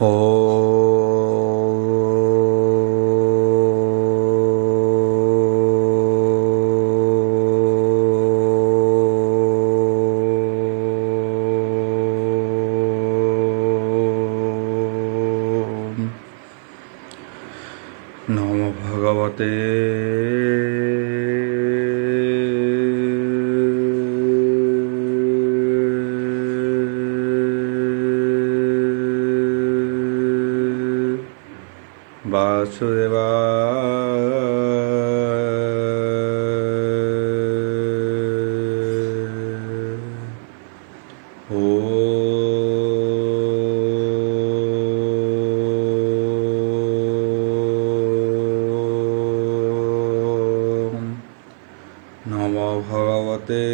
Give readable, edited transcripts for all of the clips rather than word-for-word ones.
ॐ नमो भगवते नमो भगवते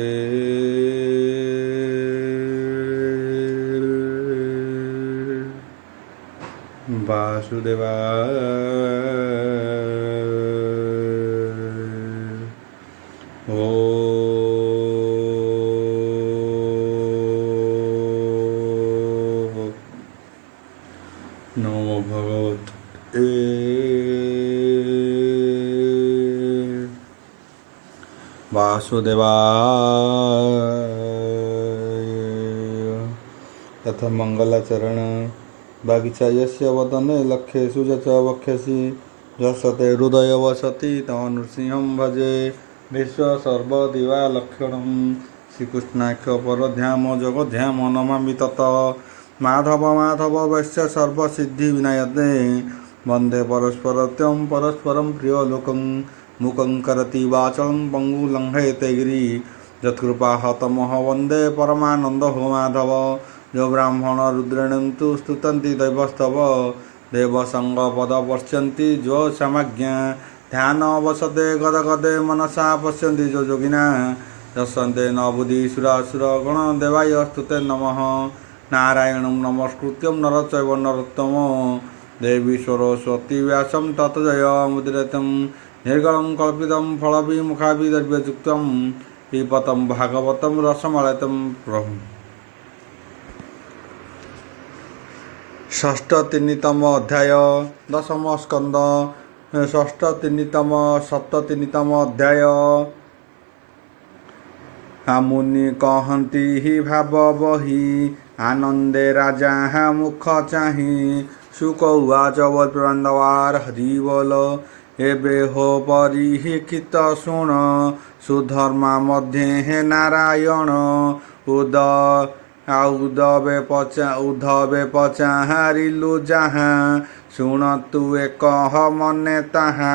वासुदेवाय। नमो भगवते वासुदेवाय। तथा मंगलाचरण बागीचा यस्य वदने लक्ष्येषु च वक्ष्यसि यशते हृदय वसति तं नृसिंहं भजे विश्वसर्वदिवा लक्षणं श्रीकृष्णाख्य परध्याम जगध्याम नमामि तत माधव माधव वैश्य सर्वसिद्धि विनायते वन्दे परस्परत्यं परस्परं प्रियलोकं मुखं करति वाचं पङ्गुलङ्घयते गिरि यत्कृपाहतमः वन्दे परमानन्दो माधव जो ब्राह्मण रुद्रेण तु स्तुतन्ति दैवस्तव देवसंगपद पश्यन्ति जो समज्ञा ध्यान वसते गदगदे मनसा पश्यन्ति जो योगिना दर्शन्ते न बुद्धिसुरासुर गण देवाय स्तुते नमः नारायणं नमस्कृत्यं नरं चैव नरोत्तमं देवी सरस्वती व्यासं ततो जयमुदीरयं निर्गलं कल्पितं फलविमुखाभिद्रव्ययुक्तं पिबतं भागवतं रसमलयं प्रभु। षष्ठ तिनितम अध्याय दशम स्कंद षष्ठ तिनितम सप्ततिनितम अध्याय। मुनि कहती ही भाव बही आनंदे राजा मुख चाही सुख उवाच बांधवार हरि बोल एबे हो परिहित शुण सुधर्मा मध्ये हे नारायण उद्धवे पचाहारिलु जहाँ शुणतु एक मने ताहा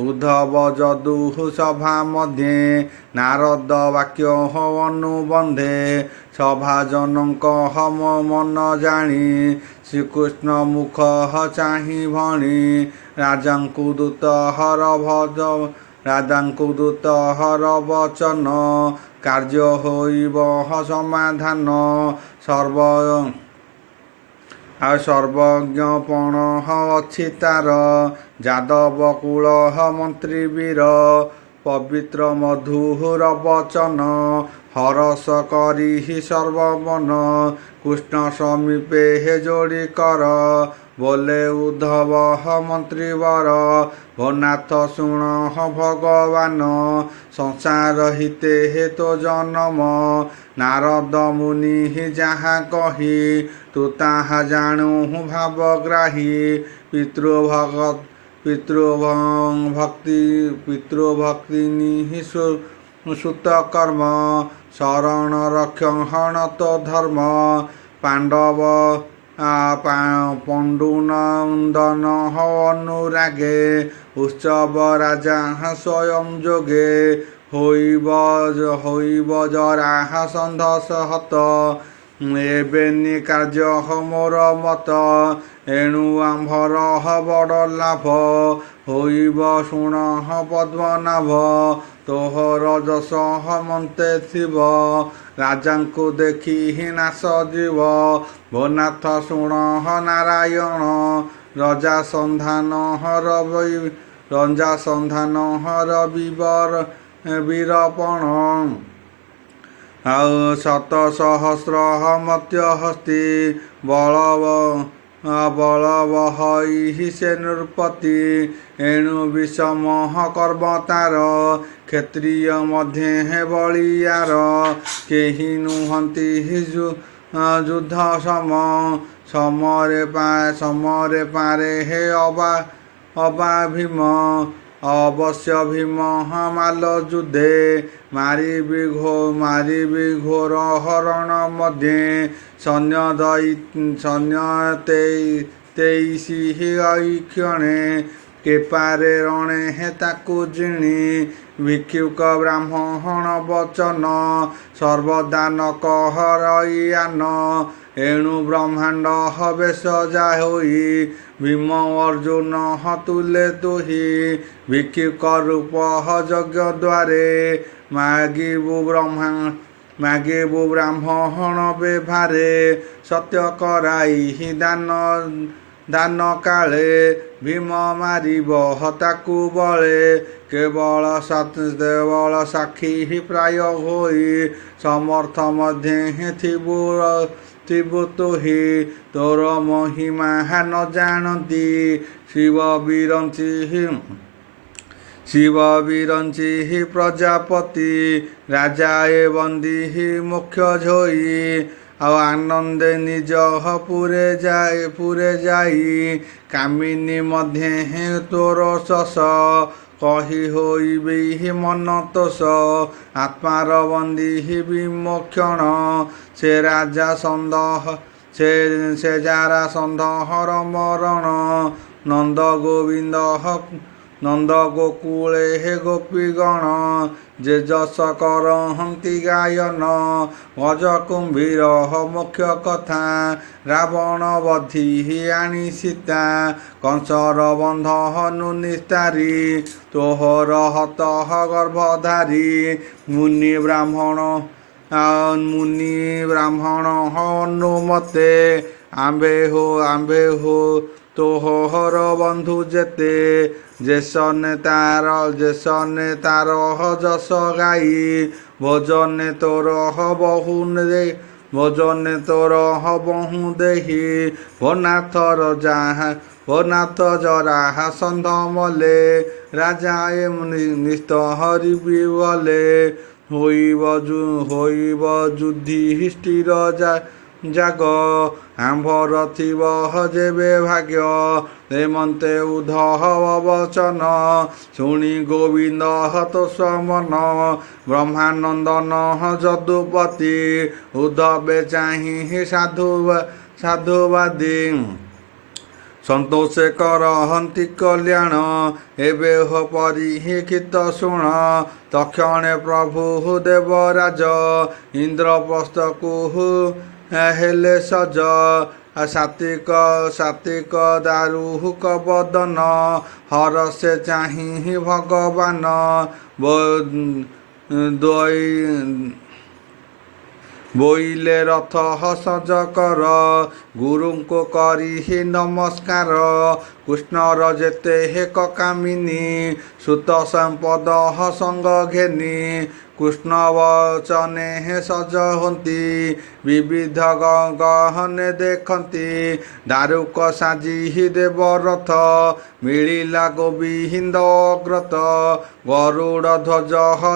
उद्धव जदुः सभा मध्ये नारद वाक्य अनुबंधे सभाजनक हम मन जानी श्रीकृष्ण मुख चाही भणी राजांकु दूत हर वचन कार्य होइब समाधान सर्वज्ञ पण अच्छी तार जादव कूल मंत्री वीर पवित्र मधुर वचन हरस करी सर्वमन कृष्ण समीपे हे जोड़ी कर बोले उद्धव मंत्रीवर भोनाथ शुण भगवान संसार हिते हे तो जन्म नारद मुनि जहाँ कही तू ताहा जानू भावग्राही पितृभक्ति सुत कर्म शरण रक्षण तो धर्म पांडव पंडुनंदन अनुरागे उत्सव राजा स्वयं जोगे होइब जरा सन्धस हत एबेनी कार्य मोर मत एणु आम्भर बड़ लाभ होइब शुण पद्मनाभ तोहर जस मन्ते शिव राजांकु देखि नाश जीव भोनाथ शुण नारायण रजा सन्धान हर वीरपण शत सहस्र मत्य हस्ती ବଳବହଇ ସେ ନୃପତି ଏଣୁ ବିଷମ କର୍ମ ତାର କ୍ଷତ୍ରିୟ ମଧ୍ୟ ବଳିୟାର କେହି ନୁହନ୍ତି ଯୁଦ୍ଧ ସମରେ ପାରେ ହେ ଅବା ଭୀମ ଅବଶ୍ୟ ଭୀମ ମାଲ ଯୁଦ୍ଧେ ମାରିବି ଘୋର ହରଣ ମଧ୍ୟେ ସୈନ୍ୟ ତେଇଶି ଐକ୍ଷଣେ କେପାରେ ରଣେ ତାକୁ ଜିଣି ଭିକ୍ଷୁକ ବ୍ରାହ୍ମଣ ବଚନ ସର୍ବଦାନ କହରଇଆନ ଏଣୁ ବ୍ରହ୍ମାଣ୍ଡ ବେଶ ଯା ହୋଇ ଭୀମ ଅର୍ଜୁନ ତୁଲେ ତୁହି ଭିକ୍ଷୁକ ରୂପ ଯଜ୍ଞ ଦ୍ୱାରେ ମାଗିବୁ ବ୍ରାହ୍ମଣ ବେଭାରେ ସତ୍ୟ କରାଇ ଦାନ କାଳେ ଭୀମ ମାରିବ ତାକୁ ବଳେ କେବଳ ସାକ୍ଷୀ ପ୍ରାୟ ହୋଇ ସମର୍ଥ ମଧ୍ୟ ଥିବୁ ତୁହି ତୋର ମହିମା ନ ଜାଣନ୍ତି ଶିବ ବିରଞ୍ଚି ପ୍ରଜାପତି ରାଜା ଏ ବନ୍ଦୀ ମୁଖ୍ୟ ଝୋଇ ଆଉ ଆନନ୍ଦେ ନିଜ ପୁରେ ଯାଇ କାମିନୀ ମଧ୍ୟ ତୋର ଶସ କହି ହୋଇବି ମନ ତୋଷ ଆତ୍ମାର ବନ୍ଦୀ ବିମୋକ୍ଷଣ ସେ ଯାରା ସନ୍ଦେହର ମରଣ ନନ୍ଦ ଗୋକୁଳେ ଗୋପୀଗଣ ଯେ ଯଶ କରହନ୍ତି ଗାୟନ ଭଜ କୁମ୍ଭୀର ମୁଖ୍ୟ କଥା ରାବଣ ବଧି ଆଣି ସୀତା କଂସର ବନ୍ଧନୁ ନିସ୍ତାରି ତୋହର ହତ ଗର୍ଭଧାରୀ ମୁନି ବ୍ରାହ୍ମଣ ଅନୁମତେ ଆମ୍ଭେ ହୋ ତୋହର ବନ୍ଧୁ ଯେତେ ଯେସନେ ତାର ଯଶ ଗାଇ ଭୋଜନେ ତୋର ବହୁ ଦେହି ଭୋନାଥ ଜରା ସନ୍ଧ ମଲେ ରାଜା ନିସ୍ତ ହରିବି ବଲେ ହୋଇବ ଯୁଧିଷ୍ଠିର ଜାଗ ଆମ୍ଭର ଥିବ ଯେବେ ଭାଗ୍ୟ ହେମନ୍ତେ ଉଦ୍ଧବ ବଚନ ଶୁଣି ଗୋବିନ୍ଦ ତୋଷ ମନ ବ୍ରହ୍ମାନନ୍ଦନ ଯଦୁପତି ଉଦ୍ଧବେ ଚାହିଁ ସାଧୁବାଦୀ ସନ୍ତୋଷେ କରହନ୍ତି କଲ୍ୟାଣ ଏବେ ହୋ ପରିକ୍ଷିତ ଶୁଣ ତକ୍ଷଣେ ପ୍ରଭୁ ଦେବରାଜ ଇନ୍ଦ୍ରପ୍ରସ୍ଥକୁ ହେଲେ ସଜ ସାତ୍ବିକ ଦାରୁକ ବଦନ ହରସେ ଚାହିଁ ଭଗବାନ ବୋଇଲେ ରଥ ସଜ କର ଗୁରୁଙ୍କୁ କରି ନମସ୍କାର କୃଷ୍ଣର ଯେତେ ହେକ କାମିନୀ ସୁତ ସମ୍ପଦ ସଙ୍ଗ ଘେନି କୃଷ୍ଣ ବଚନେ ସଜ ହୁଅନ୍ତି ବିବିଧ ଗହନେ ଦେଖନ୍ତି ଦାରୁକ ସାଜି ଦେବ ରଥ ମିଳିଲା ଗୋବିନ୍ଦ ଅଗ୍ରତ ଗରୁଡ଼ ଧ୍ୱଜ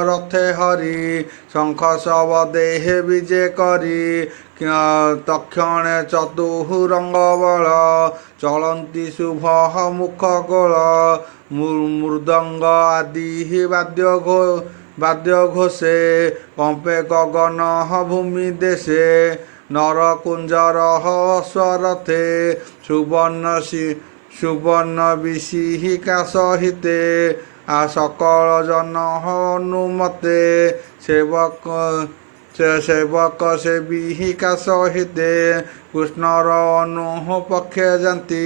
ରଥେ ହରି ଶଙ୍ଖ ଶବ ଦେହେ ବିଜେ କରି ତକ୍ଷଣେ ଚତୁରଙ୍ଗ ବଳ ଚଳନ୍ତି ଶୁଭ ମୁଖ ଗୋଳ ମୃଦଙ୍ଗ ଆଦି ବାଦ୍ୟ ଘୋଷେ କମ୍ପେ ଗଗନ ଭୂମି ଦେଶେ ନର କୁଞ୍ଜର ଅଶ୍ୱରଥେ ସୁବର୍ଣ୍ଣ ବିଶିକା ସହିତେ ସକଳ ଜନ ଅନୁମତେ ସେବକ ସେବିକା ସହିତେ କୃଷ୍ଣର ଅନୁପକ୍ଷେ ଯାନ୍ତି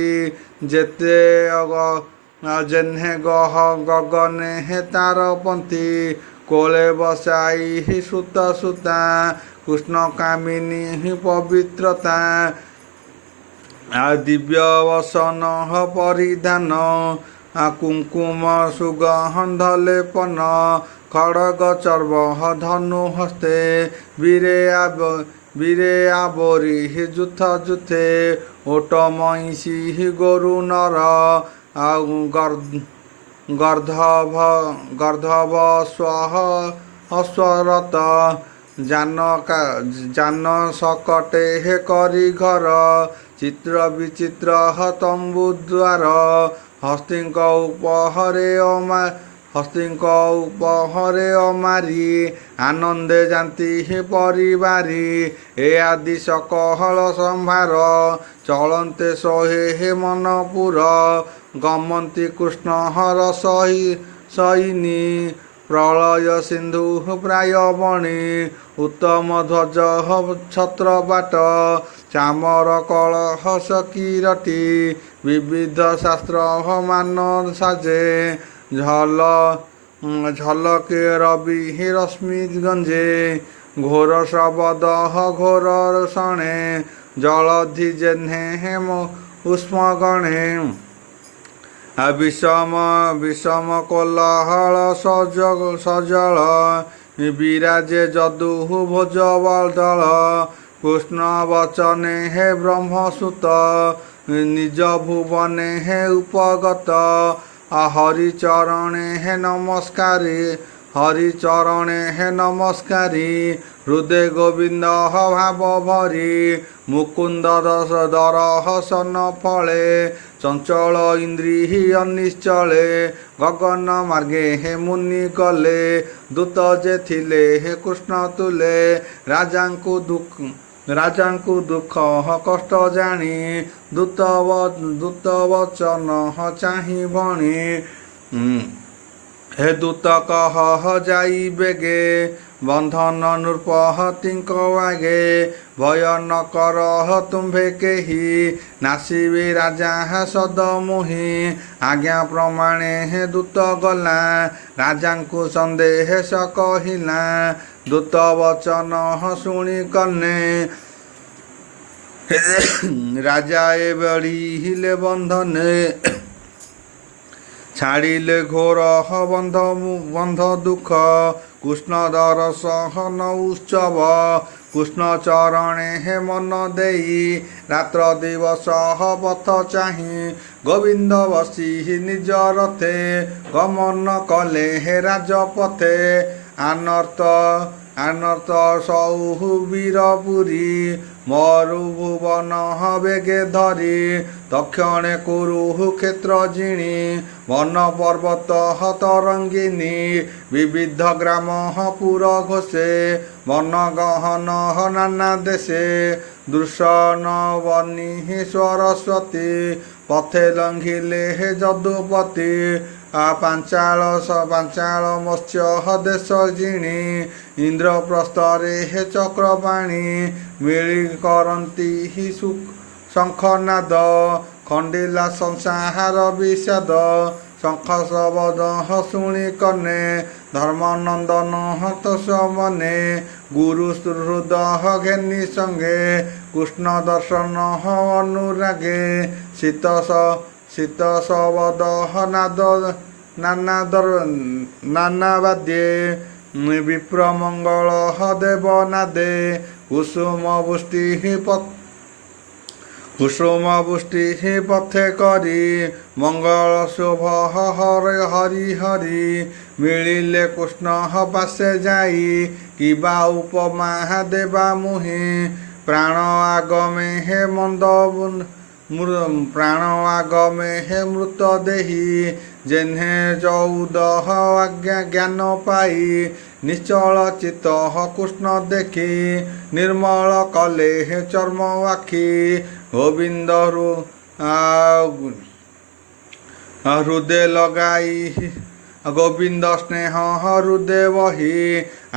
ଯେହ୍ନେ ଗଗନେ ତାର ପନ୍ତି କୋଳେ ବସାଇ ସୁତା କୃଷ୍ଣ କାମିନୀ ପବିତ୍ରତା ଦିବ୍ୟ ବସନ ପରିଧାନ କୁଙ୍କୁମ ସୁଗନ୍ଧ ଲେପନ ଖଡ଼ଗ ଚର୍ବ ଧନୁ ହସ୍ତେ বীরে আবরি যুথ যুথে ওট মহিষী গরু নর গর্ধব স্বহ অশ্বরত যান সকটে করি ঘর চিত্র বিচিত্র তম্বু দ্বার হস্তিଙ୍କ উপহরে অমারি আনন্দে যাନ୍ତି পরিবারি এ আদি সকল সম্ভার চলন্তে সহে মনপুর গমন্তি কৃষ্ণ হর সৈনী প্রলয় সিন্ধু প্রায় বণী উত্তম ধ্বজ ছত্র বাট চামর কলহ কিরটি বিবিধ শাস্ত্র মান সাজে ঝলকে রবি রশ্মি গঞ্জে ঘোর শবদ ঘোর শণে জলধি জেহ্নে হেম উষ্ম গণে বিষম কোলাহল সজল বিরাজে যদু ভোজ দল কৃষ্ণ বচনে হে ব্রহ্মসূত নিজ ভুবনে হে উপগত হরিচরণে হে নমস্কারী হৃদে গোবিন্দ ভাব ভরি মুকুন্দ দরহ সন ফলে চঞ্চল ইন্দ্রি অনিশ্চলে গগন মার্গে হে মুনি গলে দূত যে ଥିଲେ হে কৃষ্ণ তুলে রাজাଙ୍କୁ ଦୁଃଖ କଷ୍ଟ ଜାଣି ଦୂତ ବଚନ ଚାହିଁ ଭଣି হে দূত কহ যাই বেগে বন্ধন নৃপহতিଙ୍କ আগে ভয় ন কর তুম্ভে কেহি নাসিবে রাজা সদ মোহি আজ্ঞା ପ୍ରମାଣେ হে ଦୂତ ଗଲା ରାଜାଙ୍କୁ ସନ୍ଦେଶ କହିଲା ଦୂତ ବଚନ ଶୁଣି କର୍ଣ୍ଣେ রাজা এ বড়িলে বন্ধনে ছাড়িলে ঘোর বন্ধ দুঃখ কৃষ্ণ দর্শন উৎসব কৃষ্ণ চরণে হে মন দেই রাত্র দিবস পথ চাহি গোবিন্দ বসি নিজ রথে গমন কলে হে রাজপথে আনর্ত সৌহু বীরপুরী মরু ভুবন বেগে ধরি দক্ষিণে কুরু ক্ষেত্র জিণি বন পর্বত তরঙ্গিনী বিবিধ গ্রাম পুর ঘোষে বন গহন নানা দেশে দূষণ বনি সরস্বতী পথে লঙ্ঘিলে হে যদুপতি ପାଞ୍ଚାଳ ମତ୍ସ୍ୟ ଦେଶ ଜିଣି ଇନ୍ଦ୍ରପ୍ରସ୍ଥରେ ହେ ଚକ୍ରପାଣି ମିଳି କରନ୍ତି ହି ଶଙ୍ଖନାଦ ଖଣ୍ଡିଲା ସଂସାର ବିଷାଦ ଶଙ୍ଖ ଶବଦ ଶୁଣି କର୍ଣ୍ଣେ ଧର୍ମନନ୍ଦନ ହତ ସମନେ ଗୁରୁ ହୃଦ ଘେନି ସଙ୍ଗେ କୃଷ୍ଣ ଦର୍ଶନ ଅନୁରାଗେ ଶୀତ ଶବଦ ନାନା ବାଦ୍ୟେ ବିପ୍ର ମଙ୍ଗଳ ଦେବ ନାଦେ କୁସୁମ ବୃଷ୍ଟି ପଥେ କରି ମଙ୍ଗଳ ଶୋଭ ହରି ହରି ମିଳିଲେ କୃଷ୍ଣ ପାଶେ ଯାଇ କିବା ଉପମା ଦେବା ମୁହିଁ ପ୍ରାଣ ଆଗମେ হে ମୃତ ଦେହି ଜେହ୍ନେ ଚଉଦହ ଆଜ୍ଞା ଜ୍ଞାନ ପାଇ ନିଶ୍ଚଳ ଚିତ୍ତ କୃଷ୍ଣ ଦେଖି ନିର୍ମଳ କଲେ হে ଚର୍ମ ଆଖି ଗୋବିନ୍ଦରୁ ହୃଦେ ଲଗାଇ ଗୋବିନ୍ଦ ସ୍ନେହ ହୃଦେ ବହି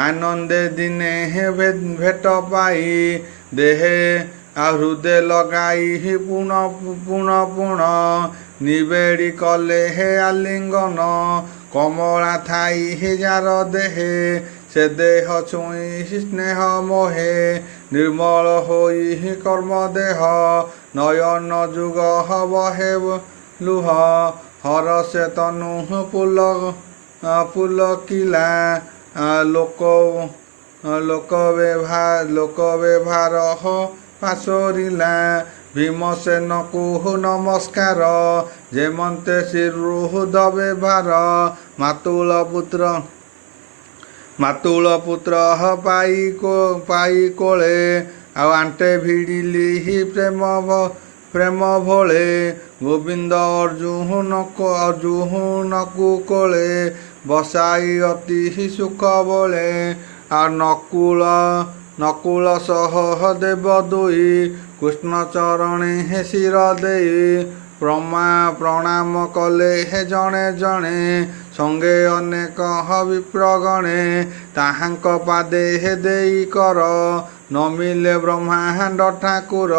ଆନନ୍ଦେ ଦିନେ হে ଭେଟ ପାଇ ଦେହେ ହୃଦେ ଲଗାଇ ପୁଣ ନିବେଡ଼ି କଲେ হে ଆଲିଙ୍ଗନ କମଳା ଥାଇ হে ଯାର ଦେହେ ସେ ଦେହ ଛୁଇଁ ସ୍ନେହ ମୋହେ ନିର୍ମଳ ହୋଇ କର୍ମ ଦେହ ନୟନ ଯୁଗ ବହେ ଲୁହ ହରସେ ତନୁ ପୁଲକିଲା ଲୋକବେଭାର ପାଶୋରିଲା ଭୀମସେନକୁ ନମସ୍କାର ଯେମନ୍ତେ ଶିରୁହୃଦ ବ୍ୟବହାର ମାତୁଳ ପୁତ୍ର ପାଇ କୋଳେ ଆଉ ଆଣ୍ଟେ ଭିଡ଼ିଲି ପ୍ରେମ ଭୋଳେ ଗୋବିନ୍ଦ ଅର୍ଜୁନକୁ କୋଳେ ବସାଇ ଅତି ସୁଖ ବୋଳେ ଆଉ ନକୁଳ ସହ ଦେବ ଦୁଇ କୃଷ୍ଣ ଚରଣେ ଶିର ଦେଇ ପ୍ରଣାମ କଲେ ଜଣେ ଜଣେ ସଙ୍ଗେ ଅନେକ ବିପ୍ରଗଣେ ତାହାଙ୍କ ପାଦେ ଦେଇ କର ନମିଲେ ବ୍ରହ୍ମାଣ୍ଡ ଠାକୁର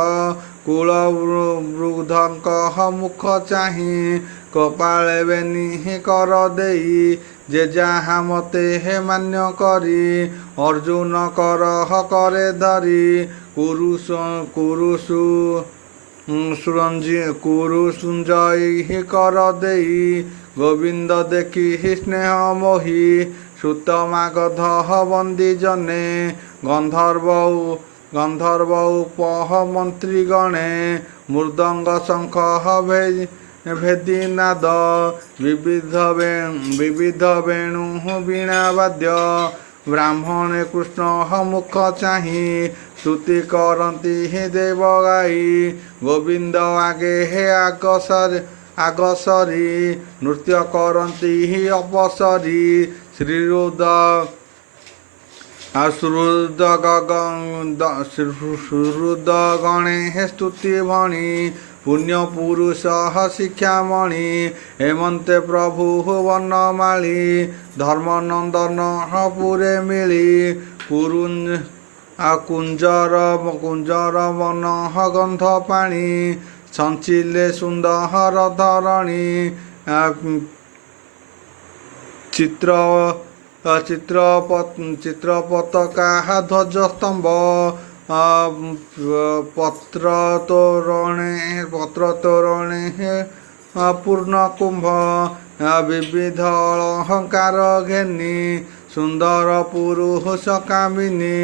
କୁଳ ବୃଦ୍ଧଙ୍କ ମୁଖ ଚାହିଁ କପାଳେ ବେନି କର ଦେଇ ଯେ ଯାହା ମତେ ମାନ୍ୟ କରି ଅର୍ଜୁନ କରେ ଧରି କୁରୁସୁଞ୍ଜୟ କର ଦେଇ ଗୋବିନ୍ଦ ଦେଖି ସ୍ନେହ ମୋହି ସୁତମାଗଧ ବନ୍ଦୀ ଜନେ ଗନ୍ଧର୍ବ ଉପହ ମନ୍ତ୍ରୀ ଗଣେ ମୃଦଙ୍ଗ ଶଙ୍ଖ ଭେଦିନାଦ ବିବିଧ ବେଣୁ ବୀଣା ବାଦ୍ୟ ବ୍ରାହ୍ମଣେ କୃଷ୍ଣ ମୁଖ ଚାହିଁ ସ୍ତୁତି କରନ୍ତି ଦେବ ଗାଇ ଗୋବିନ୍ଦ ଆଗେ ଆଗସରି ନୃତ୍ୟ କରନ୍ତି ଅପସରି ସୁହୃଦ ଗଣେ ସ୍ତୁତି ଭଣି ପୁଣ୍ୟ ପୁରୁଷ ଶିକ୍ଷାମଣି ହେମନ୍ତେ ପ୍ରଭୁ ବନମାଳି ଧର୍ମନନ୍ଦନ ପୁରେ ମିଳି କୁଞ୍ଜର ମନ ଗନ୍ଧ ପାଣି ସଞ୍ଚିଲେ ସୁନ୍ଦର ଧରଣୀ ଚିତ୍ର ପତାକା ଧ୍ୱଜସ୍ତମ୍ଭ ପତ୍ର ତୋରଣେ ପୂର୍ଣ୍ଣ କୁମ୍ଭ ବିବିଧ ଅଳଙ୍କାର ଘେନି ସୁନ୍ଦର ପୁରୁଷ କାମିନୀ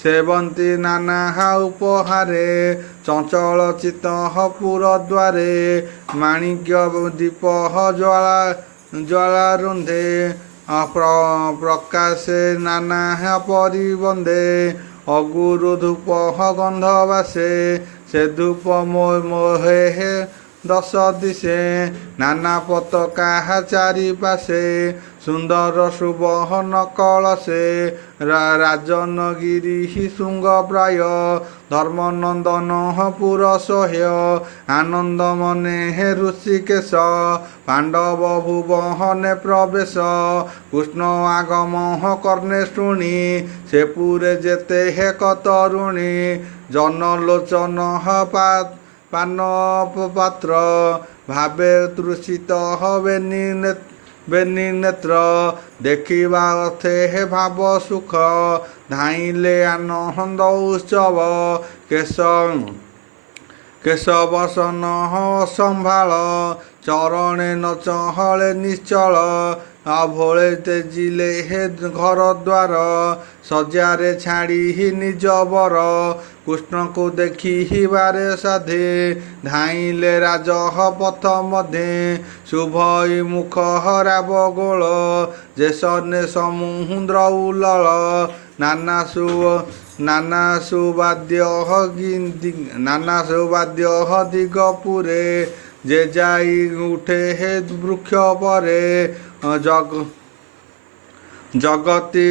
ସେବନ୍ତୀ ନାନା ଉପହାରେ ଚଞ୍ଚଳ ଚିତ୍ତ ପୁର ଦ୍ୱାରେ ମାଣିକ୍ୟ ଦୀପ ଜ୍ୱାଳା ରୁନ୍ଧେ ପ୍ରକାଶେ ନାନା ପରିବନ୍ଦେ ଅଗୁରୁ ଧୂପ ଗନ୍ଧ ବାସେ ସେ ଧୂପ ମୋହେ ଦଶ ଦିଶେ ନାନା ପତାକା ଚାରି ପାଶେ ସୁନ୍ଦର ସୁବହନ କଳସେ ରାଜନଗିରି ଶୃଙ୍ଗ ପ୍ରାୟ ଧର୍ମନନ୍ଦନ ପୁର ସହ୍ୟ ଆନନ୍ଦ ମନେ ଋଷିକେଶ ପାଣ୍ଡବ ଭୁବନେ ପ୍ରବେଶ କୃଷ୍ଣ ଆଗମ କର୍ଣ୍ଣେ ଶୁଣି ସେ ପୁରେ ଯେତେ କତରୁଣୀ ଜନଲୋଚନ ପାନ ପାତ୍ର ଭାବେ ତୃଷିତ ବେନି ନେତ୍ର ଦେଖିବା ଅର୍ଥେ ଭାବ ସୁଖ ଧାଇଁଲେ ଆନନ୍ଦ ଉତ୍ସବ କେଶବସନ ସମ୍ଭାଳ ଚରଣେ ନ ଚହଳେ ନିଶ୍ଚଳ ଭୋଳେ ତେଜିଲେ ଘର ଦ୍ୱାର ସଜ୍ଜାରେ ଛାଡ଼ି ନିଜ ବର କୃଷ୍ଣଙ୍କୁ ଦେଖିବାରେ ସାଧେ ଧାଇଁଲେ ରାଜପଥ ମଧ୍ୟେ ଶୁଭଇ ମୁଖ ରାବ ଗୋଳ ଯେସନେ ସମୁଦ୍ର ଉଲଳ ନାନା ସୁବାଦ୍ୟ ଦିଗପୁରେ ଯେ ଯାଇ ଉଠେ ବୃକ୍ଷ ପରେ ଜଗତି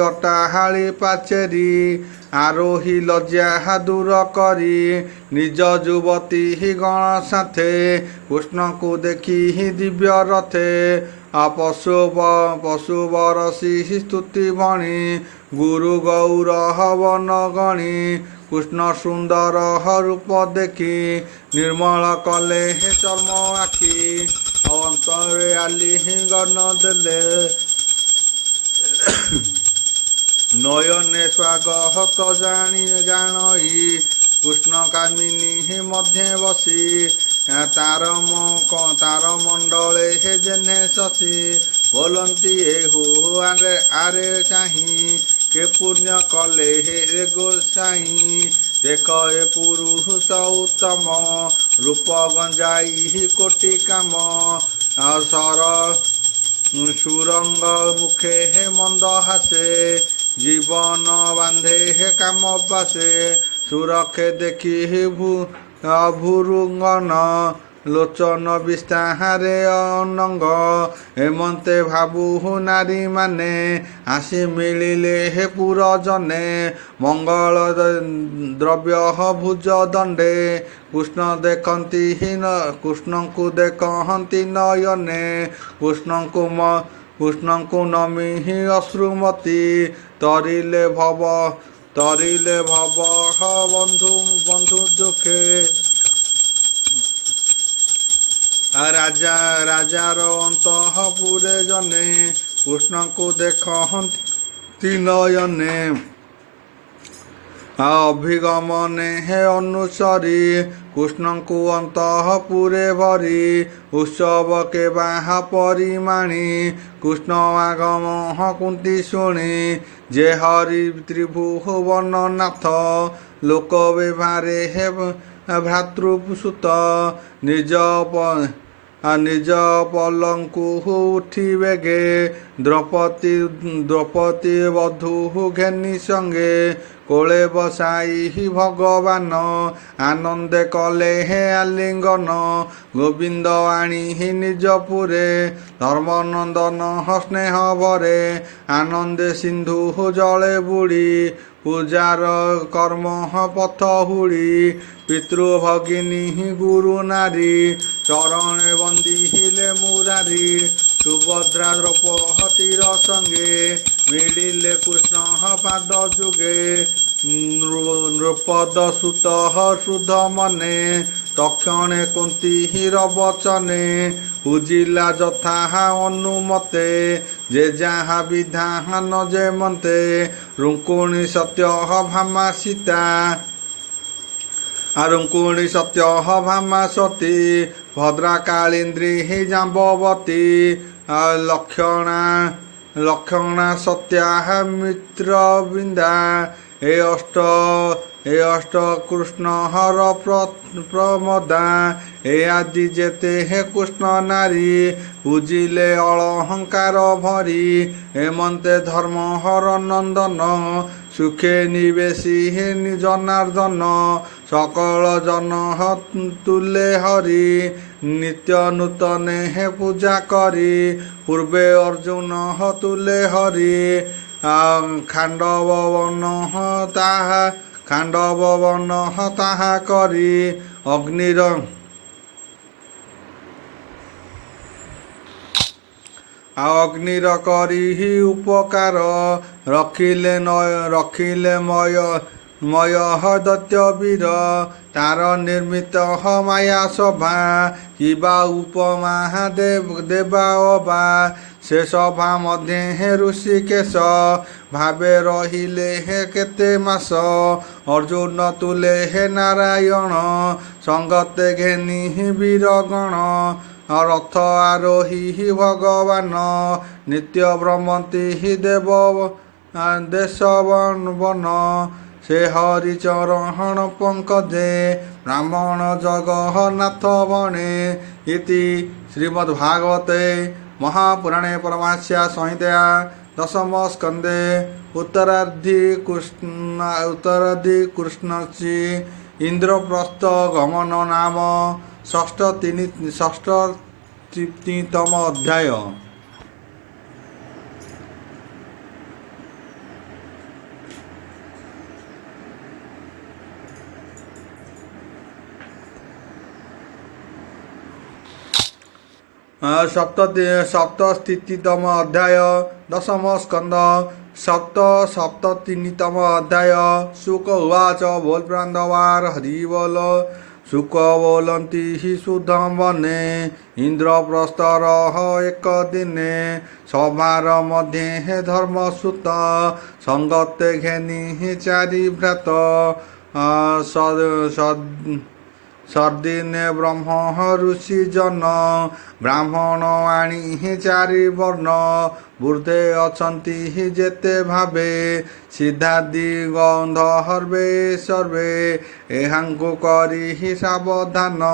ଅଟାହାଳି ପାଚେରୀ ଆରୋହୀ ଲଜ୍ଜା ଦୂର କରି ନିଜ ଯୁବତୀ ଗଣ ସାଥେ କୃଷ୍ଣଙ୍କୁ ଦେଖି ଦିବ୍ୟ ରଥେ ପଶୁ ବରସି ସ୍ତୁତି ଭଣି ଗୁରୁ ଗୌର ହବନ ଗଣି କୃଷ୍ଣ ସୁନ୍ଦର ରୂପ ଦେଖି ନିର୍ମଳ କଲେ ଚର୍ମ ଆଖି ଅନ୍ତରେ ଆଲିଙ୍ଗନ ଦେଲେ ନୟନେ ସ୍ୱାଗତ ଜାଣଇ କୃଷ୍ଣ କାମିନୀ ମଧ୍ୟେ ବସି ତାର ମଣ୍ଡଳେ ଯେନେ ଶଶୀ ବୋଲନ୍ତି ଏହୁ ଆରେ ଆରେ ଚାହିଁ କେ ପୁଣ୍ୟ କଲେ ହେ ଗୋସାଇଁ ଦେଖ ଏ ପୁରୁଷ ଉତ୍ତମ ରୂପ ଗଞ୍ଜାଇ କୋଟି କାମ ସର ସୁରଙ୍ଗ ମୁଖେ ହେ ମନ୍ଦ ହାସେ ଜୀବନ ବାନ୍ଧେ ହେ କାମ ବାସେ ସୁରକ୍ଷେ ଦେଖି ଭୁରୁଙ୍ଗନ ଲୋଚନ ବିସ୍ତାହାରେ ଅନଙ୍ଗ ଏମନ୍ତେ ଭାବୁ ନାରୀ ମାନେ ଆସି ମିଳିଲେ ହେ ପୁରଜନେ ମଙ୍ଗଳ ଦ୍ରବ୍ୟ ଭୁଜ ଦଣ୍ଡେ କୃଷ୍ଣଙ୍କୁ ଦେଖନ୍ତି ନୟନେ କୃଷ୍ଣଙ୍କୁ ନମି ଅଶ୍ରୁମତି ତରିଲେ ଭବ ବନ୍ଧୁ ଦୁଃଖେ ରାଜାର ଅନ୍ତଃପୁରେ ଜନେ କୃଷ୍ଣଙ୍କୁ ଦେଖନ୍ତି ନୟନେ ଅଭିଗମନେ ହେ ଅନୁସରି କୃଷ୍ଣଙ୍କୁ ଅନ୍ତଃପୁରେ ଭରି ଉତ୍ସବ କେବାହ ପରିମାଣି କୃଷ୍ଣ ଆଗମ କୁନ୍ତି ଶୁଣି ଯେ ହରି ତ୍ରିଭୁବନ ନାଥ ଲୋକ ବ୍ୟବହାରେ ହେ ଭ୍ରାତୃସୁତ ନିଜ ପଲଙ୍କୁ ଉଠି ବେଗେ ଦ୍ରୌପଦୀ ବଧୂ ଘେନି ସଙ୍ଗେ କୋଳେ ବସାଇ ଭଗବାନ ଆନନ୍ଦେ କଲେ ହେ ଆଲିଙ୍ଗନ ଗୋବିନ୍ଦ ଆଣି ନିଜପୁରେ ଧର୍ମନନ୍ଦନ ସ୍ନେହ ଭରେ ଆନନ୍ଦେ ସିନ୍ଧୁ ଜଳେ ବୁଡ଼ି ପୂଜାର କର୍ମ ପଥ ହୁଡ଼ି ପିତୃଭଗିନୀ ଗୁରୁ ନାରୀ ଚରଣେ ବନ୍ଦିଲେ ମୁରାରୀ ସୁଭଦ୍ରା ଦ୍ରୌପଦୀର ସଙ୍ଗେ ମିଳିଲେ କୃଷ୍ଣ ପାଦ ଯୁଗେ ନୃପଦ ସୁତ ସୁଧ ମନେ ତକ୍ଷଣେ କୁନ୍ତୀର ବଚନେ ବୁଝିଲା ଯଥା ଅନୁମତେ ଯେ ଯାହା ବିଧାନ ଯେ ମନ୍ତେ ରୁଙ୍କୁଣୀ ସତ୍ୟ ଭାମା ସୀତା ରୁଙ୍କୁଣୀ ସତ୍ୟ ଭାମା ସତୀ ଭଦ୍ରା କାଳିନ୍ଦ୍ରୀ ଜାମ୍ବବତୀ ଲକ୍ଷଣା ସତ୍ୟା ମିତ୍ର ବିନ୍ଦା ଏ ଅଷ୍ଟ କୃଷ୍ଣହର ପ୍ରମଦା ଏ ଆଦି ଯେତେ ହେ କୃଷ୍ଣ ନାରୀ ବୁଝିଲେ ଅଳଙ୍କାର ଭରି ଏମନ୍ତେ ଧର୍ମହର ନନ୍ଦନ ସୁଖେ ନିବେଶୀ ହେ ଜନାର୍ଦ୍ଦନ সকল জন তুলে হরি নিত্য নূতনে হে পূজা করি পূর্বে অর্জুন তুলে হরি খাণ্ডব বন তাহা করি অগ্নির করি উপকার রখিলে ময় দৈত্য বীর তার নির্মিত মায়া সভা কিবা উপমা দেবা অবা সে সভা মধ্যে হে ঋষিকেশ ভাবে রহিলে হে কেতে মাস অর্জুন তুলে হে নারায়ণ সঙ্গতে ঘেনি বীরগণ রথ আরোহী ভগবান নিত্য ভ্রমন্তি দেব দেশ বন ସେ ହରି ଚରଣ ପଙ୍କଜେ ବ୍ରାହ୍ମଣ ଜଗନ୍ନାଥ ବଣେ ଇତି ଶ୍ରୀମଦ୍ଭାଗବତେ ମହାପୁରାଣେ ପରମାସ୍ୟା ସଂହିତା ଦଶମ ସ୍କନ୍ଧେ ଉତ୍ତରାର୍ଦ୍ଧି କୃଷ୍ଣଶ୍ରୀ ଇନ୍ଦ୍ରପ୍ରସ୍ଥ ଗମନ ନାମ ଷଷ୍ଠତିତମ ଅଧ୍ୟାୟ। ସପ୍ତସ୍ଥିତିତମ ଅଧ୍ୟାୟ ଦଶମ ସ୍କନ୍ଧ ସପ୍ତତିନିତମ ଅଧ୍ୟାୟ ଶୁକ ଉବାଚ ବୋଲ ପ୍ରାନ୍ଦବାର ହରି ବୋଲ ଶୁକ ବୋଲନ୍ତି ସୁଧ ବନେ ଇନ୍ଦ୍ରପ୍ରସ୍ଥର ଏକ ଦିନେ ସଭାର ମଧ୍ୟେ ହେ ଧର୍ମସୂତ ସଙ୍ଗତେ ଘେନି ଚାରି ଭ୍ରାତ ସର୍ଦିନେ ବ୍ରହ୍ମ ଋଷି ଜନ ବ୍ରାହ୍ମଣ ଆଣି ଚାରି ବର୍ଣ୍ଣ ବୃଦ୍ଧେ ଅଛନ୍ତି ଯେତେ ଭାବେ ସିଦ୍ଧାଦି ଗନ୍ଧର୍ବେ ସର୍ବେ ଏହାଙ୍କୁ କରି ସାବଧାନ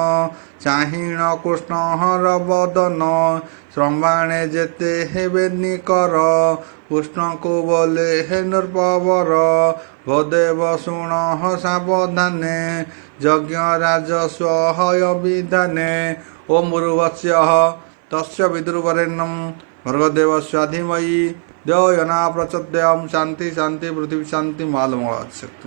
ଚାହିଁଣ କୃଷ୍ଣର ବଦନ ଶ୍ରମ୍ବାଣେ ଯେତେ ହେବେ ନିକର କୃଷ୍ଣଙ୍କୁ ବୋଲେ ହେ ନୃପବର ଭଦେବ ଶୁଣ ସାବଧାନେ ଯଜ୍ଞ ରାଜସ୍ୱ ବିଧାନେ ଓಂ ଭୂର୍ଭୁବସ୍ୱଃ ତସ୍ୟ ବିଦୁର୍ବରେଣ୍ୟଂ ଭର୍ଗଦେବସ୍ୟ ଧୀମହି ଧିୟୋ ୟୋ ନଃ ପ୍ରଚୋଦୟାତ୍। ଶାନ୍ତି ଶାନ୍ତି ପୃଥିବୀ ଶାନ୍ତି ମହାଲମଳ।